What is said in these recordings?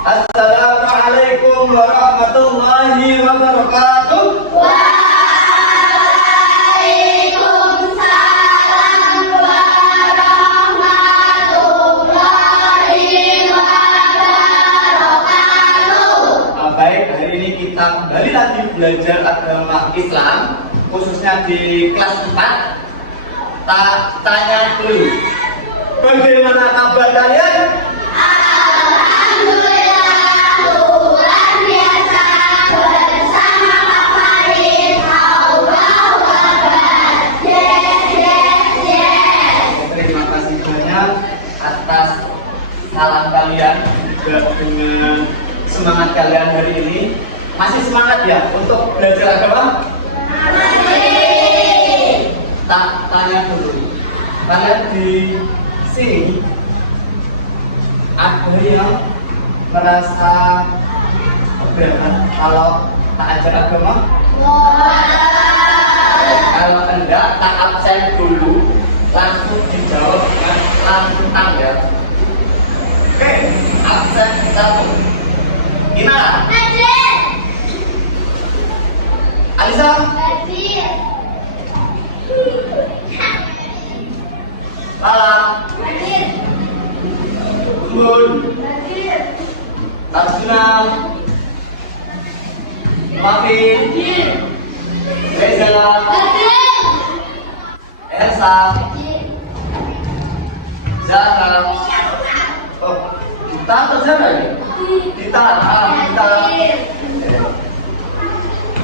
Assalamualaikum warahmatullahi wabarakatuh. Waalaikumsalam warahmatullahi wabarakatuh. Baik, hari ini kita kembali lagi belajar agama Islam, khususnya di kelas 4. Tanya dulu, bagaimana kabar kalian? Atas salam kalian juga dengan semangat kalian hari ini. Masih semangat ya untuk belajar agama? Masih. Tak tanya dulu, kalian di sini ada yang merasa keberatan kalau tak ajar agama? Kalau enggak, tak absen dulu, langsung dijawab dengan lantang ya. Oke, absen 1. Gimana? Hadir. Alisa? Hadir. Lala? Hadir. Bun? Hadir. Arjuna? Mafi? Hadir. Reza? Hadir. Elsa? Hadir. Zara? Oh, kita atau Zara ya? Kita, kita.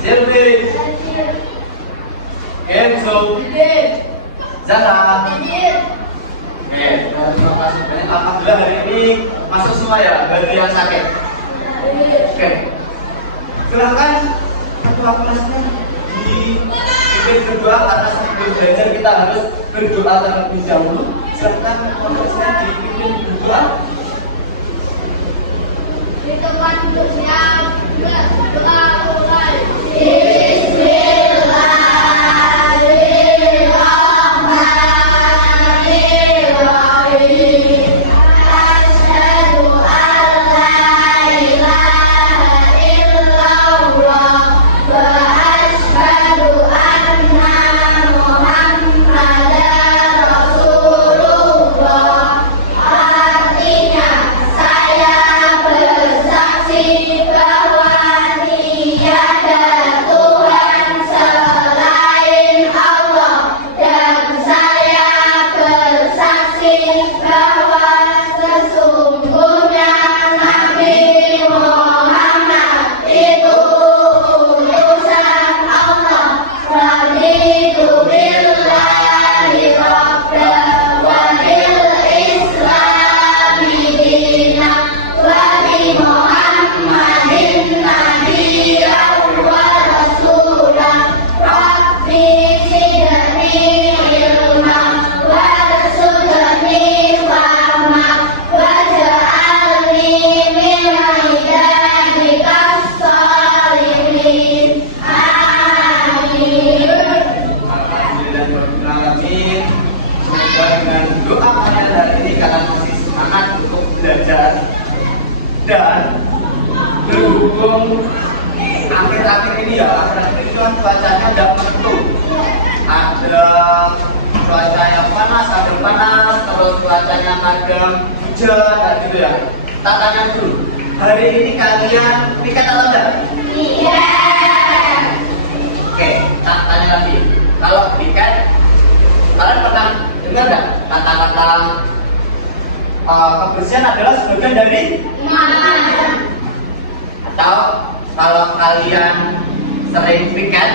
Zirli? Hadir. Kenzo? Hadir. Zara? Hadir. Oke, terima kasih banyak. Alhamdulillah hari ini masuk semua ya, bagi yang sakit. Oke, silakan ketua kelasnya dipimpin berdoa karena sebelum belajar kita harus berdoa terlebih dahulu. Silakan ketua kelasnya dipimpin berdoa. Di tempat duduknya berdoa mulai. Dan berhubung akhir-akhir ini ya, akhir-akhir ini kan cuacanya tidak menentu. Ada cuaca yang panas, ada panas, terus cuacanya kadang hujan, kayak gitu ya. Tak tanya dulu, hari ini kalian piket atau enggak? Iya. Oke, tak tanya lagi. Kalau piket, kalian pernah dengar nggak kata-kata kebersihan adalah sebagian dari atau kalau kalian sering piket,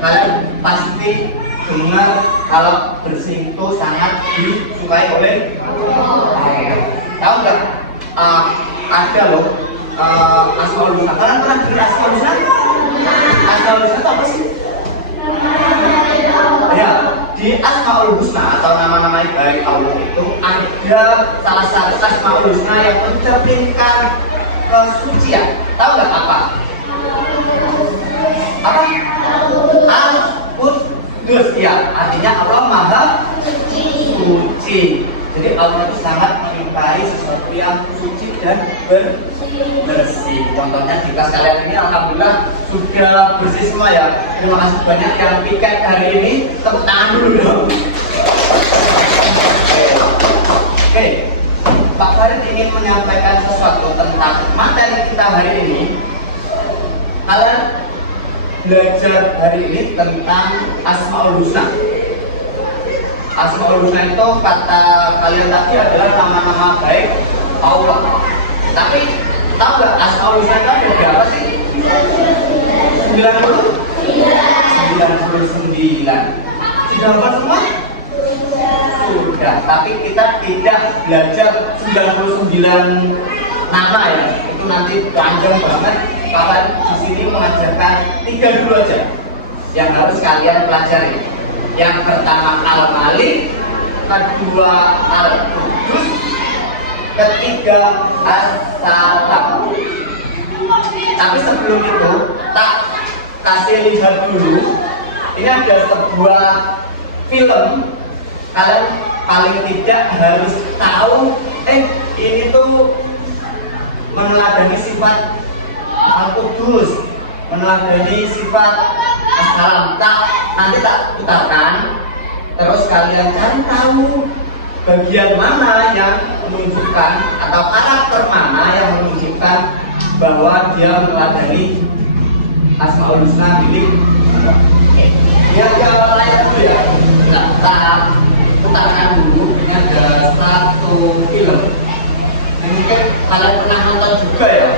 kalian pasti dengar kalau bersih itu sangat disukai oleh tahu nggak? Ada loh Asmaul Husna. Kalian pernah dengar Asmaul Husna? Asmaul Husna itu apa sih? Ya, di Asmaul Husna atau nama-nama baik Allah itu ada salah satu Asmaul Husna yang mencerminkan kesucian. Tahu nggak apa? Apa? Al-Qudus, ya, artinya Allah Maha Suci. Jadi Allah itu sangat menyukai menyukai sesuatu yang suci dan bersih. Contohnya di kelas kalian ini alhamdulillah sudah bersih semua ya. Terima kasih banyak yang piket hari ini. Tepuk tangan dulu dong. Oke. Pak Farid ingin menyampaikan sesuatu tentang materi kita hari ini. Kalian belajar hari ini tentang Asmaul Husna. Asmaul Husna itu kata kalian tadi adalah nama-nama baik Allah. Tapi tahu nggak Asmaul Husna itu ada berapa sih? 99. Sudah hafal semua? Sudah. Tapi kita tidak belajar 99 nama ya. Itu nanti panjang banget. Kalian di sini mengajarkan 3 dulu aja yang harus kalian pelajari. Yang pertama Al-Malik, kedua Al-Qudus, ketiga As-Salam. Tapi sebelum itu tak kasih lihat dulu. Ini ada sebuah film. Kalian paling tidak harus tahu. Ini tuh meneladani sifat Al-Qudus, meneladani sifat As-Salam. Nanti tak putarkan, terus kalian cari tahu bagian mana yang menunjukkan atau karakter mana yang menunjukkan bahwa dia meneladani Asmaul Husna milik. Yang awal lain dulu ya, kita putarkan dulu. Ini ada satu film. Mungkin kalian pernah nonton juga ya.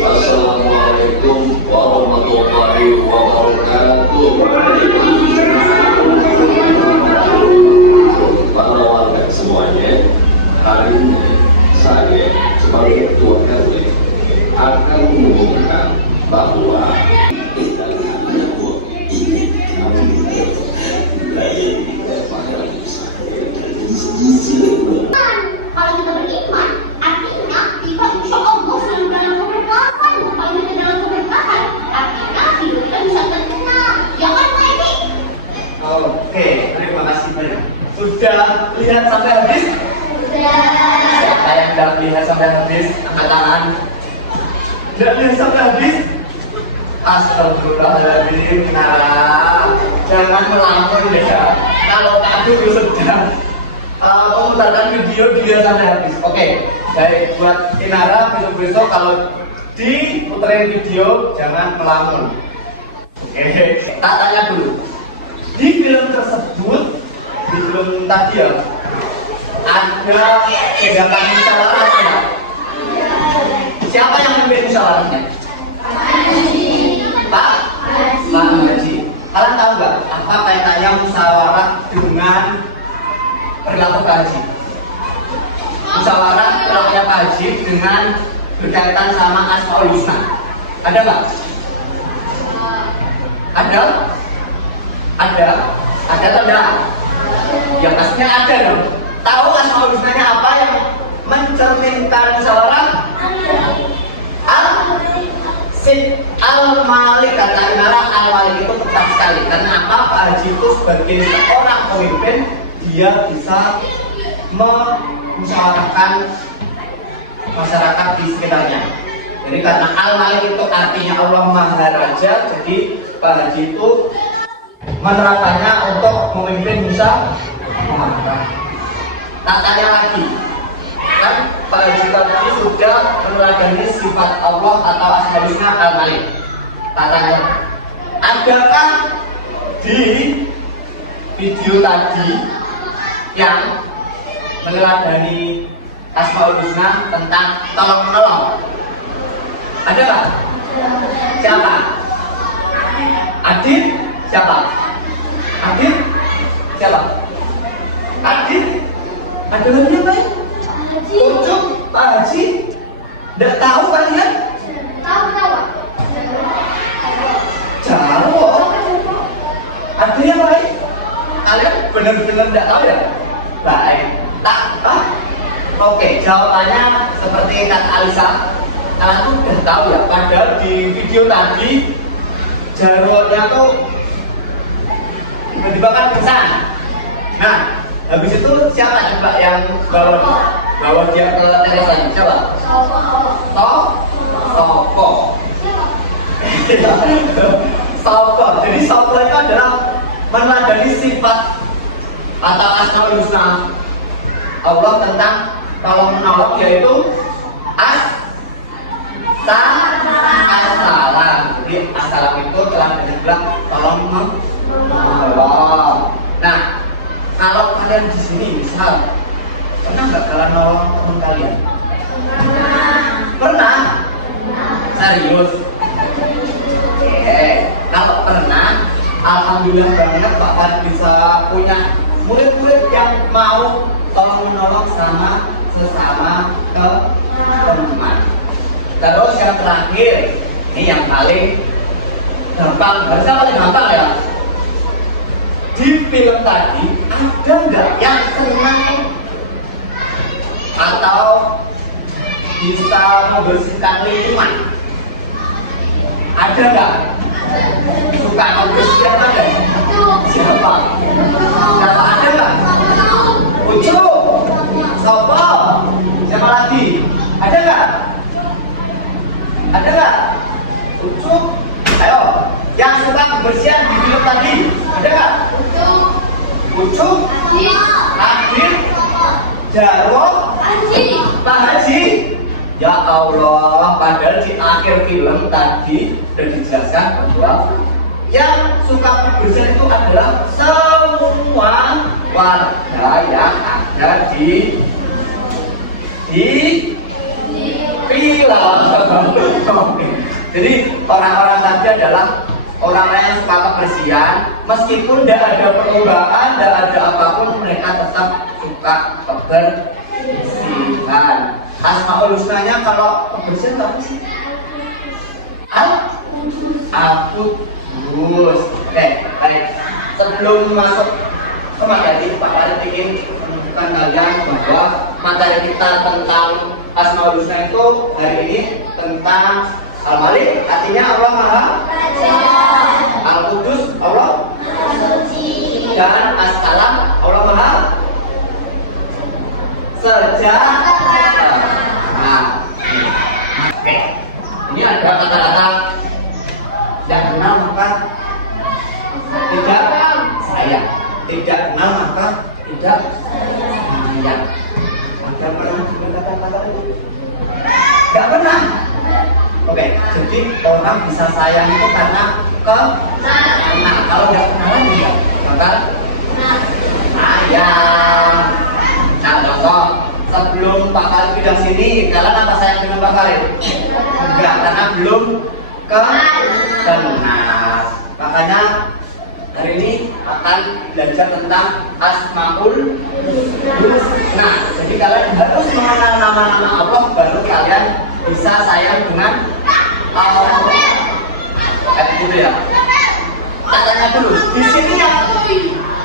Assalamualaikum warahmatullahi wabarakatuh. Para warga semuanya, hari ini saya sebagai ketua RT akan mengumumkan bahwa Kalau kita beriman, artinya kita insya Allah selalu dalam keberkahan. Kalau kita dalam keberkahan, artinya hidup kita bisa tenang. Ya kan, Pak Edi? Oke, terima kasih banyak. Sudah lihat sampai habis? Sudah. Siapa yang sudah lihat sampai habis? Angkat tangan. Sudah lihat sampai habis? Astagfirullahaladzim, Nara. Jangan melamun ya. Kalau aku sedang memutarkan video dia sampai habis. Oke, baik buat Inara besok-besok kalau diputerin video jangan melamun. Oke, tak tanya dulu. Di film tersebut, di film tadi ya, ada tindakan musyawarah ya? Siapa yang memimpin musyawarahnya? Pak Haji. Kalian tahu nggak apa kaitannya musyawarah dengan perilaku Pak Haji? Musyawarah perilakunya Pak Haji dengan berkaitan sama Asmaul Husna. Ada nggak? Ada? Ada atau enggak? Ya pastinya ada dong. Tahu Asmaul Husnanya apa yang mencerminkan musyawarah? Al-Malik, kata Inara. Al-Malik itu tepat sekali. Karena apa? Pak Haji itu sebagai seorang pemimpin, dia bisa memusyawarahkan masyarakat di sekitarnya. Jadi karena Al-Malik itu artinya Allah Maha Raja, jadi Pak Haji itu menerapkannya untuk memimpin musyawarah. Tak tanya lagi, kan Pak Haji tadi sudah meneladani sifat Allah atau Asmaul Husna Al-Malik. Tak tanya, adakah di video tadi yang meneladani Asmaul Husna tentang tolong-menolong? Ada nggak? Siapa? Adit? Siapa? Adit? Siapa? Adit? Ada lagi apa ya? Ucup? Pak Haji? Nggak tahu kalian? Tahu. Jauh. Ada yang lain? Kalian Benar-benar tidak tahu ya? Baik. Oke, jawabannya seperti kata Alisa. Kalian tuh udah tahu ya, padahal di video tadi jarwonya tuh tiba-tiba kan pingsan. Nah, habis itu siapa coba yang bawa dia ke teresan? Coba. Soko. Soko. Jadi soko itu adalah meneladani sifat atau asmaul husna Allah tentang kalau menolong, yaitu as-salam. Jadi as-salam itu telah dibilang tolong menolong. Nah, kalau kalian di sini misal pernah nggak kalian nolong teman kalian? Pernah? Serius? Oke, kalau pernah, alhamdulillah banget Bapak bisa punya murid-murid yang mau tolong menolong sama sesama teman. Terus yang terakhir, ini yang paling gampang, bahasa paling gampang ya. Di film tadi ada nggak yang senang atau bisa membersihkan lingkungan? Ada nggak? Suka membersihkan ada? Siapa? Siapa ada nggak? Ucup, Sopo, siapa lagi? Ada nggak? Ada nggak? Ucup, ayo. Yang suka kebersihan di film tadi, ada nggak? Ucup, Adit, Jarwo, Pak Haji. Ya Allah, padahal di akhir film tadi sudah dijelaskan bahwa yang suka kebersihan itu adalah semua warga yang ada di film. Jadi orang-orang tadi adalah orang-orang yang suka kebersihan, meskipun tidak ada perubahan, tidak ada apapun, mereka tetap suka kebersihan. Asmaul husnanya kalau kebersihan apa sih? Al-Qudus. Oke, baik. Sebelum masuk ke materi, Pak Wali ingin menunjukkan kalian bahwa materi kita tentang Asmaul Husna itu hari ini tentang Al-Malik, artinya Allah Maha Al-Qudus, Allah dan As-Salam, Allah Maha Sejahtera. Nah, oke. Ini ada kata-kata yang kenal maka tidak sayang, tidak kenal maka tidak sayang. Anda pernah dengar kata-kata itu? Tidak pernah. Oke, jadi orang bisa sayang itu karena nah, kalau tidak kenalan ya, maka sayang. Nah, contoh, sebelum Pak Khalid pindah sini, kalian apa sayang dengan Pak Khalid? Enggak, karena belum kenal. Makanya hari ini akan belajar tentang Asmaul Husna. Jadi kalian harus mengenal nama-nama Allah, baru kalian bisa sayang dengan Allah. Gitu ya. Katanya dulu, di sini yang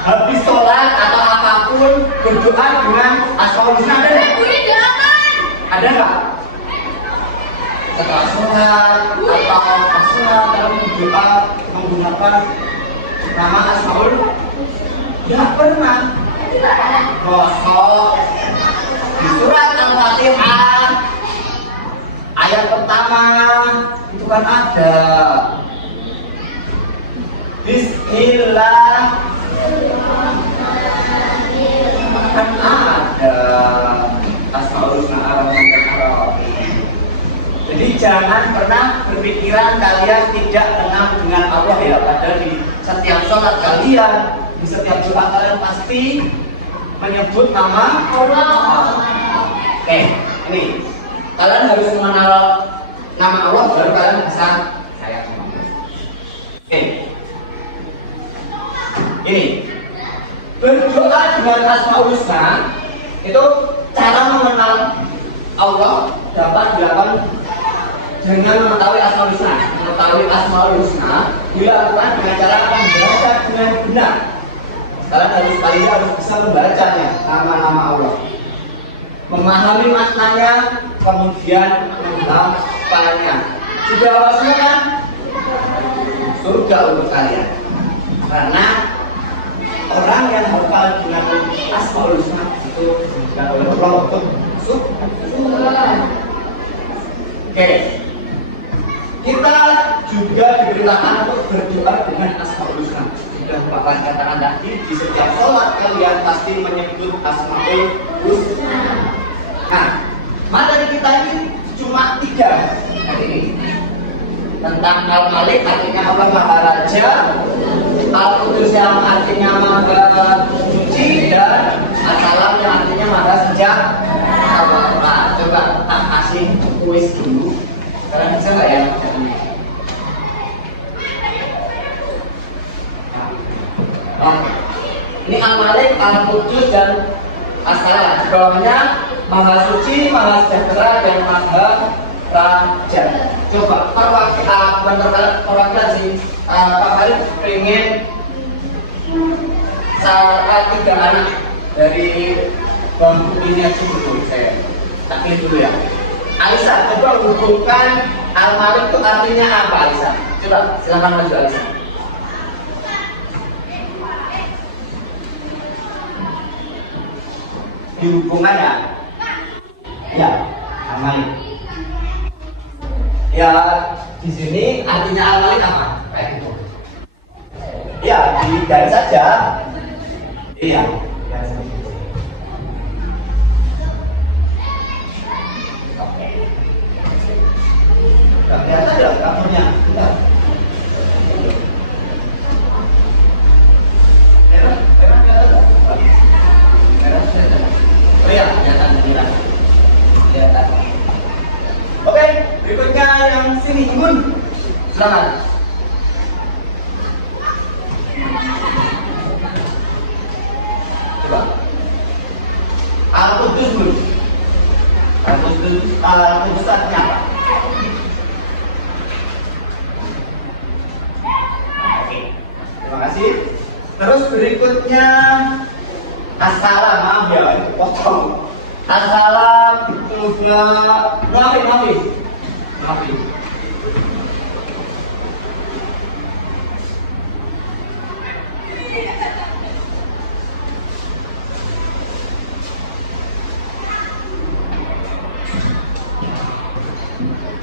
habis sholat atau apapun berdoa dengan Asmaul Husna ada nggak? Ada nggak? Setelah sholat atau pas sholat dalam berdoa menggunakan nama Asmaul? Tidak pernah. Kosong. Di surat Al-Fatihah ayat pertama itu kan ada Bismillah, kan ada Asmaul Husna Ar-Rahman. Jadi jangan pernah berpikiran kalian tidak kenal dengan Allah ya. Padahal di setiap sholat kalian, di setiap doa kalian pasti menyebut nama Allah. Oke, ini kalian harus mengenal nama Allah baru kalian bisa sayang sama Allah. Oke, ini berdoa dengan Asmaul Husna itu cara mengenal Allah dapat dilakukan dengan mengetahui Asmaul Husna. Mengetahui Asmaul Husna dilakukan dengan cara membaca dengan benar. kalian harus bisa membacanya, nama-nama Allah, memahami maknanya, kemudian menghafalnya. Sudah hasilnya kan? Surga untuk kalian. Karena orang yang hafal dengan Asmaul Husna itu sudah oleh Allah untuk surga. Oke. Kita juga diperintahkan untuk berdoa dengan Asmaul Husna. Sudah Bapak katakan tadi, di setiap sholat kalian pasti menyebut Asmaul Husna. Nah, materi kita ini cuma 3 hari ini. Tentang Al-Malik artinya Allah Maharaja, Al-Qudus yang artinya Maha Suci, dan As-Salam yang artinya Maha Sejahtera. Nah, coba tak kasih kuis dulu. Sekarang bisa nggak ya? Nah, ini Al-Malik, Al-Qudus, dan As-Salam. Di bawahnya Maha Suci, Maha Sejahtera, dan Maha Raja. Coba perwakilan sih Pak Khalid pengen salah 3 anak dari bangku ini aja dulu, saya taklif dulu ya. Aisyah, coba hubungkan Al-Malik itu artinya apa, Aisyah? Coba silakan maju, Aisyah. Dihubungkan ya? Ya, Al-Malik. Ya, di sini artinya Al-Malik apa? Kayak gitu. Ya, digaris saja. Iya, garis saja. Oke. Nah, kelihatan ya gambarnya? Bentar. Merah kelihatan nggak? Merah kelihatan. Oh iya, kelihatan merah. Kelihatan. Oke, berikutnya yang sini, Imun. Silakan. Coba. Al-Qudus dulu. Al-Qudus artinya apa? Oke, terima kasih. Terus berikutnya As-Salam, maaf ya, itu potong. As-Salam juga maafin.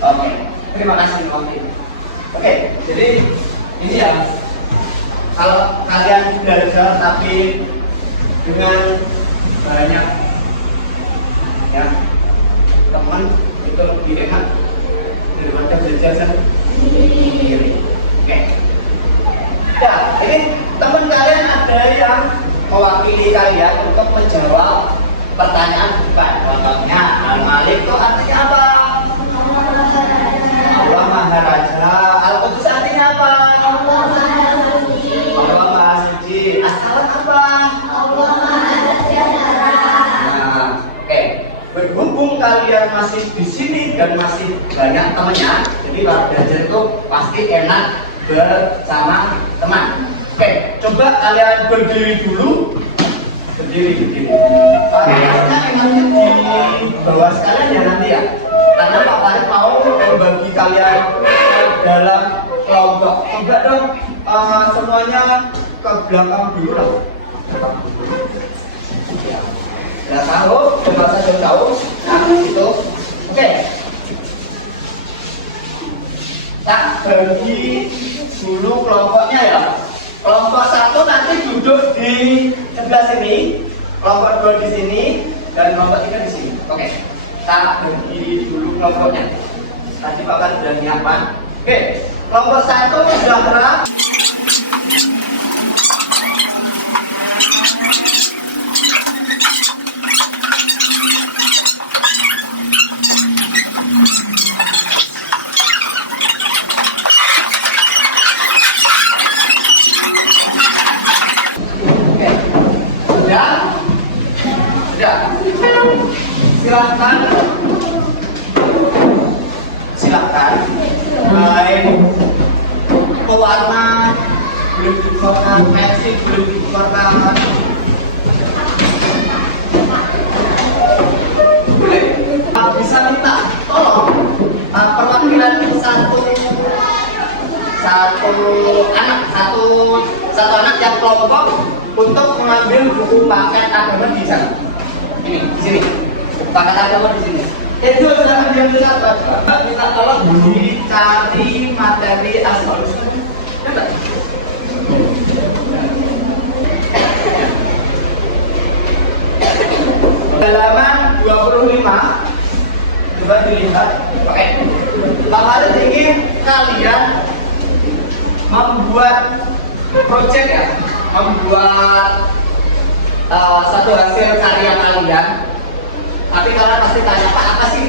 Oke, terima kasih maafin. Oke, jadi ini ya, kalau kalian belajar tapi dengan banyak ya teman itu lebih enak daripada belajar sendiri. Oke. Ya, ini teman kalian ada yang mewakili kalian untuk menjawab pertanyaan bukan. Contohnya Al-Malik itu artinya apa? Allah Maharaja. Al-Qudus artinya apa? Allah Maha Suci. As-Salam apa? Allah Maha Sejahtera. Berhubung kalian masih di sini dan masih banyak temannya, jadi kalau belajar itu pasti enak bersama teman. Oke, coba kalian berdiri dulu. Berdiri. Kayaknya enaknya di bawah sekalian ya nanti ya. Karena Pak Farid mau membagi kalian dalam kelompok. Coba dong semuanya ke belakang dulu lah. Nah, tahu, coba saja tahu. Nah, itu. Oke. Tak bagi dulu kelompoknya ya. Kelompok 1 nanti duduk di sebelah sini, kelompok 2 di sini, dan kelompok 3 di sini. Oke. Tak bagi dulu kelompoknya. Tadi Pak kan sudah nyiapkan. Oke. Kelompok 1 sudah terang. Silakan main pewarna boleh dikeluarkan pensi, boleh dikeluarkan. Boleh. Bisa minta tolong perwakilan satu anak yang kelompok untuk mengambil buku paket agama di sana. Ini di sini. Buku paket agama di sini. Itu sudah diambil Bapak. Minta tolong dicari materi asal. Halaman 25. Coba dilihat. Oke. Bapak ingin kalian membuat project ya, membuat satu hasil karya kalian. Tapi kalian pasti tanya, Pak, apa sih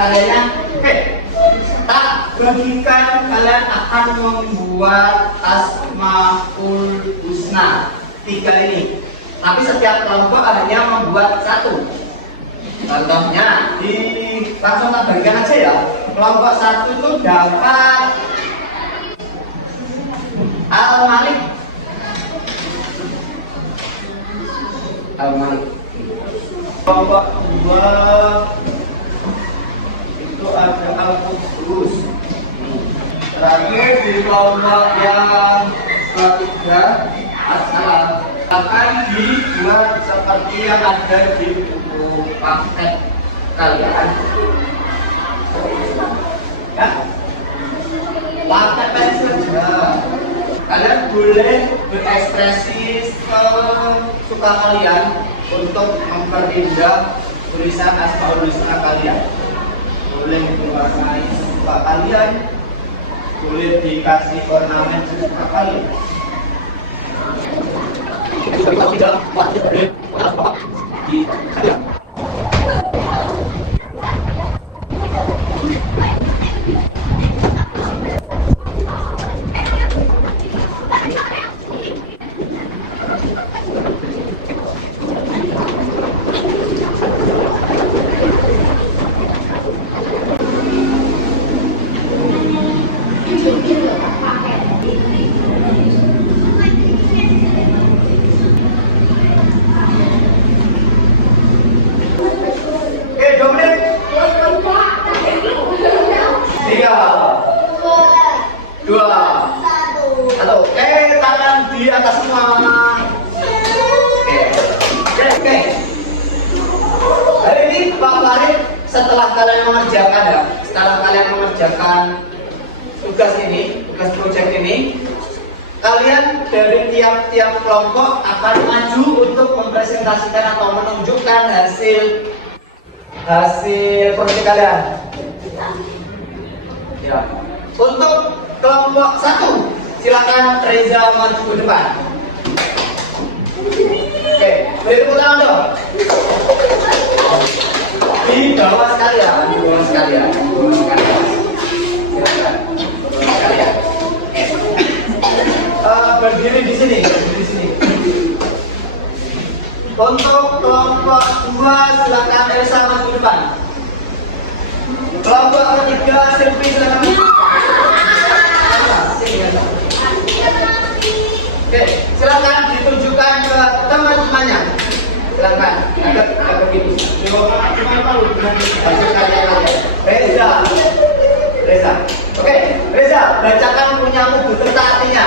karyanya? Oke, tak bagikan kalian akan membuat Asmaul Husna 3 ini. Tapi setiap kelompok hanya membuat 1. Contohnya, langsung tak bagikan aja ya. Kelompok 1 itu dapat Al-Malik. Al-Malik. Kelompok 2 itu ada Al-Qudus. Terakhir di kelompok yang ketiga As-Salam akan dibuat seperti yang ada di buku paket kalian. Ya, paket saja. Kalian boleh berekspresi sesuka kalian untuk memperindah tulisan Asmaul Husna kalian. Boleh mewarnai sesuka kalian, boleh dikasih ornamen sesuka kalian. Tidak di atas semua. Oke. Hari ini Pak Farid setelah kalian mengerjakan tugas ini, tugas proyek ini, kalian dari tiap kelompok akan maju untuk mempresentasikan atau menunjukkan hasil proyek kalian. Ya. Untuk kelompok 1 silakan Reza maju ke depan. Oke, beri tepuk tangan dong. Di bawah sekalian, Silakan. Berdiri di sini. Untuk kelompok 2 silakan Elsa maju ke depan. Kelompok 3 Silvi silakan. Oke, silakan ditunjukkan ke teman-temannya. Silakan, agak begini. Hasil karya kalian. Reza. Oke, Reza, bacakan punyamu beserta artinya.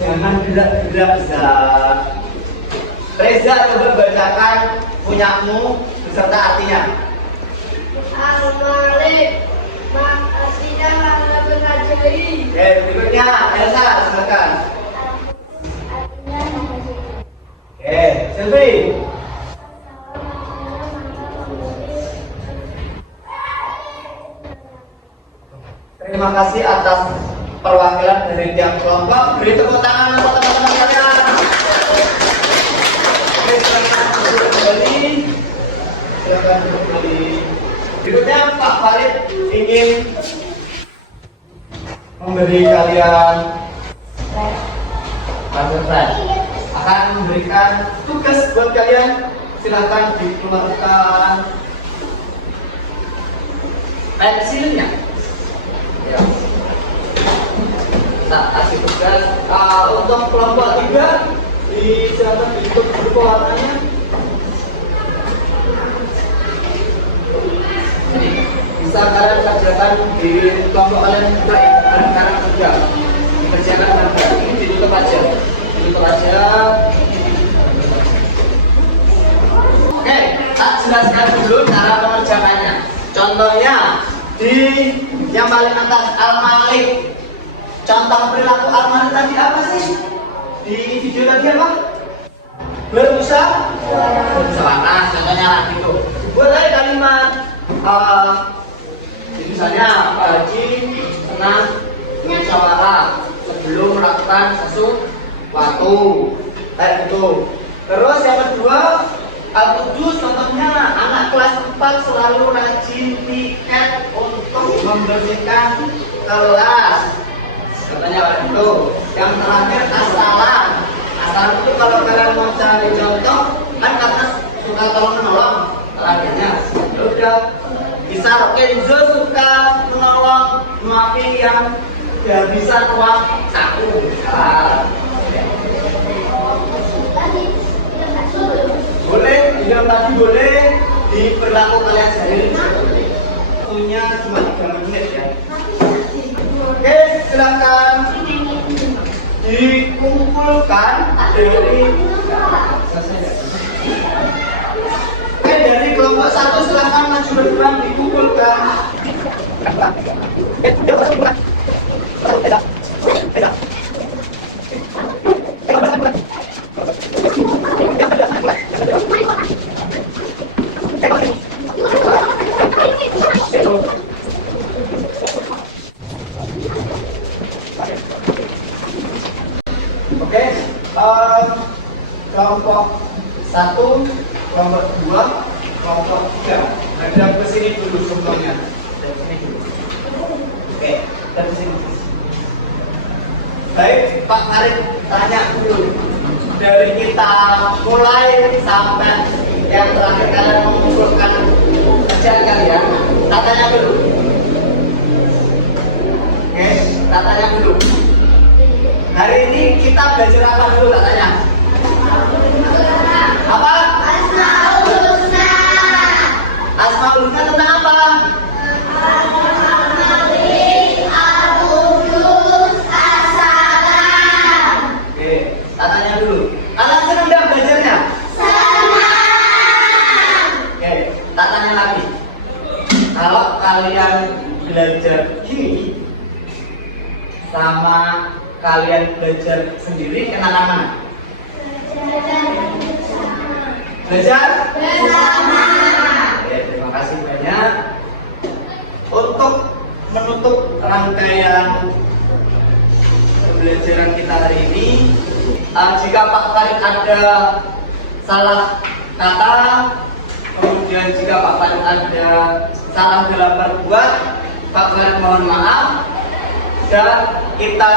Jangan gerak-gerak, Reza, coba bacakan punyamu beserta artinya. Al-Malik Makasihnya mana benajai. Oke, berikutnya Elsa, silakan. Oke, Silvi. Terima kasih atas perwakilan dari tiap kelompok. Beri tepuk tangan untuk teman-teman kalian. Oke, silakan duduk kembali. Berikutnya Pak Farid ingin memberi kalian akan memberikan tugas buat kalian. Silakan dikeluarkan pensilnya. Ya. Nah, kasih tugas untuk kelompok 3 silakan diikut warnanya. Jadi bisa kalian kerjakan di kelompok kalian juga ya, karena kerja kerjakan kerja ini ditutup aja. Oke, tak jelaskan dulu cara mengerjakannya. Contohnya di yang paling atas Al-Malik. Contoh perilaku Al-Malik tadi apa sih? Di video tadi apa? Berusaha. Nah, contohnya gitu. Buat aja kalimat. Misalnya Pak Haji senang musyawarah sebelum melakukan sesuatu. Kayak gitu. Terus yang kedua, Al-Qudus contohnya anak kelas 4 selalu rajin piket untuk membersihkan kelas. Contohnya itu. Yang terakhir As-Salam. As-Salam itu kalau kalian mau cari contoh kan karena suka tolong menolong terakhirnya. Ya udah. Bisa Kenzo suka menolong Mafi yang kehabisan uang saku. Boleh, yang tadi boleh diperlaku kalian sendiri. Waktunya cuma 3 menit ya. Oke, silakan dikumpulkan dari kelompok 1 silakan maju berperan dikumpulkan. Oke, kelompok 1, kelompok 2, kelompok 3. Ada ke sini dulu semuanya. Dari sini dulu. Oke, dari sini. Baik, Pak Arif tanya dulu. Dari kita mulai sampai yang terakhir kalian mengumpulkan kerjaan kalian, tanya dulu. Oke, tanya dulu. Hari ini kita belajar apa dulu katanya? Apa? Asmaul Husna. Asmaul Husna tentang apa? Al-Malik, Al-Qudus, As-Salam. Oke, tanya dulu. Kalian senang nggak belajarnya? Senang. Oke, tanya lagi. Kalau kalian belajar gini sama kalian belajar sendiri, kenakan mana? Belajar bersama. Oke, terima kasih banyak. Untuk menutup rangkaian pembelajaran kita hari ini, jika Pak Farid ada salah kata, kemudian jika Pak Farid ada salah dalam berbuat, Pak Farid mohon maaf. Dan kita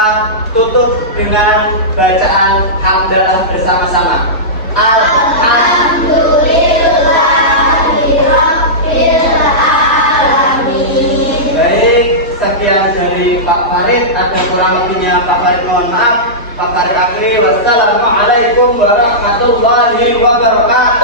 tutup dengan bacaan hamdalah bersama-sama. Alhamdulillahirrahmanirrahim. Baik, sekian dari Pak Farid. Ada kurang lebihnya Pak Farid mohon maaf. Pak Farid akhiri. Wassalamualaikum warahmatullahi wabarakatuh.